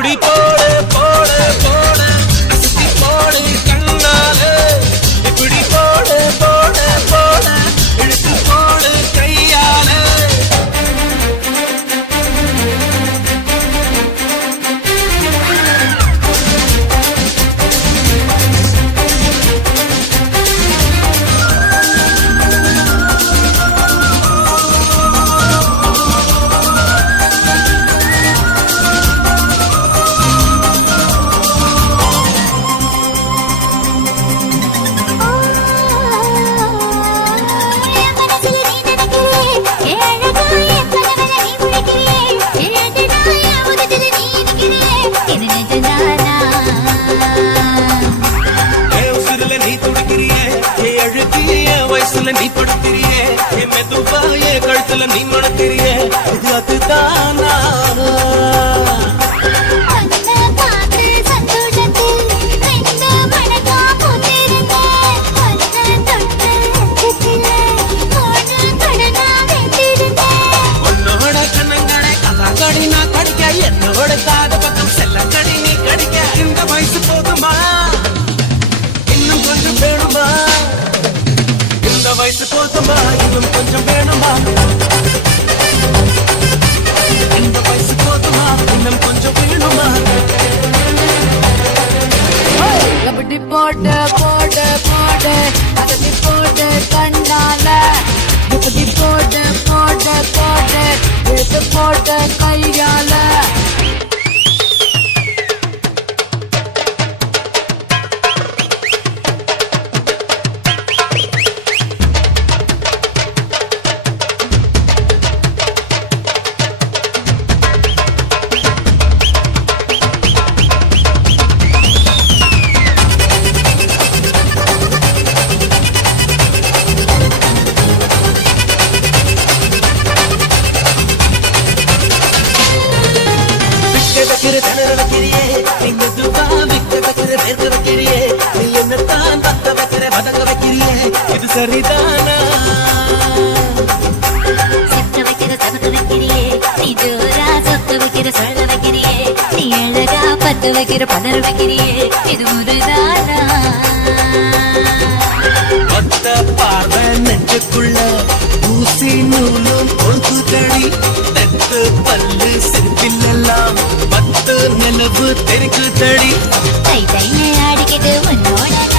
இப்படி போடு போடு போடு அசத்தி போடு கண்ணாலே இப்படி போடு போடு போடு இழுத்து போடு கையாலே நீ படுத்திரியே என் மெதுவா என் கழுத்துல நீ மணக்கிறியே இது அதுதானா உன்னோட கண்ணங்கடை கலாக்கடி நான் கடிக்க என்னோட காத பக்கம் செல்லக்கடி நீ கடிக்க இந்த வயசு போதுமா இன்னும் கொஞ்சம் வேணுமா இந்த வயசு போதுமா இன்னும் கொஞ்சம் வேணுமா இந்த வயசு போதுமா இன்னும் கொஞ்சம் வேணுமா எப்படி போட்டு போட்டு போட்டு அதனை போட்டு கண்ணால எப்படி போட்டு போட்டு போட்டு எடுத்து போட்டு கையால இது சரிதானா சித்த வைக்கிற சபத்து வைக்கிறியே நீ ஜோரா சொத்து வைக்கிற சொல்ல வைக்கிறியே நீ அழகா பத்து வைக்கிற பதர் வைக்கிறியே இது முறைதானா ஒத்த பார்வை நெஞ்சுக்குள்ள ஊசி நூலும் பொங்குதடி தெத்து பல்லு செருப்பிலெல்லாம் பத்து நிலவு தெரிக்குதடி தை தைன்னு ஆடிக்கிட்டு உன்னோட